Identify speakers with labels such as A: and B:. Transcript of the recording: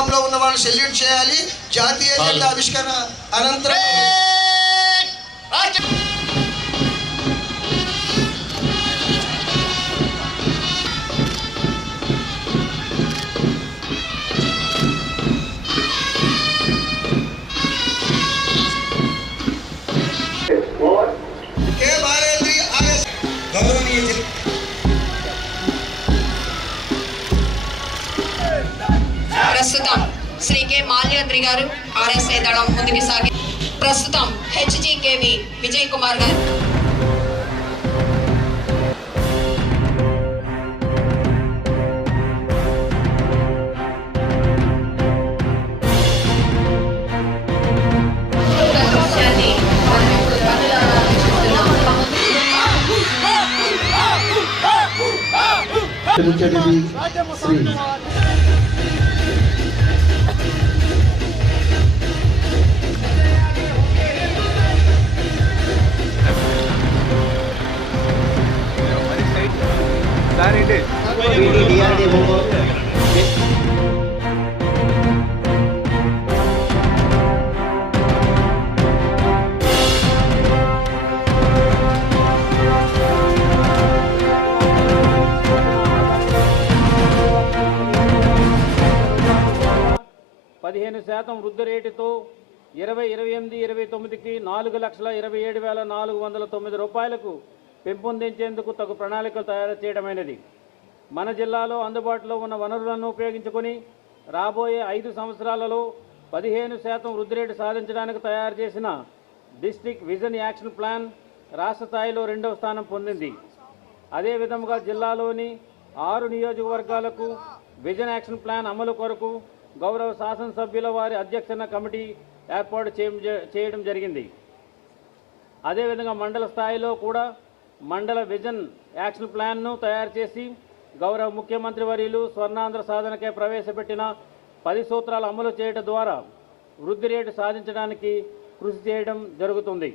A: Uniform లో ఉన్న వాళ్ళు సెల్యూట్ చేయాలి జాతీయ జెండా ఆవిష్కరణ అనంతరం
B: ప్రస్తుతం శ్రీ కె మాల్యాద్రి గారు ఆర్ఎస్ఐ దళం ముందుకు సాగి ప్రస్తుతం హెచ్జికేవి విజయ్ కుమార్ గారు దృశ్యాన్ని మనం ఇప్పుడు
C: పదిహేను శాతం వృద్ధి రేటుతో ఇరవై ఇరవై ఎనిమిది ఇరవై తొమ్మిదికి నాలుగు లక్షల ఇరవై ఏడు వేల నాలుగు వందల తొమ్మిది రూపాయలకు పెంపొందించేందుకు తగు ప్రణాళికలు తయారు చేయడమైనది. మన జిల్లాలో అందుబాటులో ఉన్న వనరులను ఉపయోగించుకొని రాబోయే ఐదు సంవత్సరాలలో పదిహేను శాతం వృద్ధి రేటు సాధించడానికి తయారు చేసిన డిస్టిక్ విజన్ యాక్షన్ ప్లాన్ రాష్ట్ర స్థాయిలో రెండవ స్థానం పొందింది. అదే విధముగా జిల్లాలోని ఆరు నియోజకవర్గాలకు విజన్ యాక్షన్ ప్లాన్ అమలు కొరకు గౌరవ శాసనసభ్యుల వారి అధ్యక్షన కమిటీ ఏర్పాటు చేయ- చేయడం జరిగింది. అదేవిధంగా మండల స్థాయిలో కూడా మండల విజన్ యాక్షన్ ప్లాన్ను తయారు చేసి గౌరవ ముఖ్యమంత్రి వర్యులు స్వర్ణాంధ్ర సాధనకే ప్రవేశపెట్టిన పది సూత్రాలు అమలు చేయడం ద్వారా వృద్ధి రేటు సాధించడానికి కృషి చేయడం జరుగుతుంది.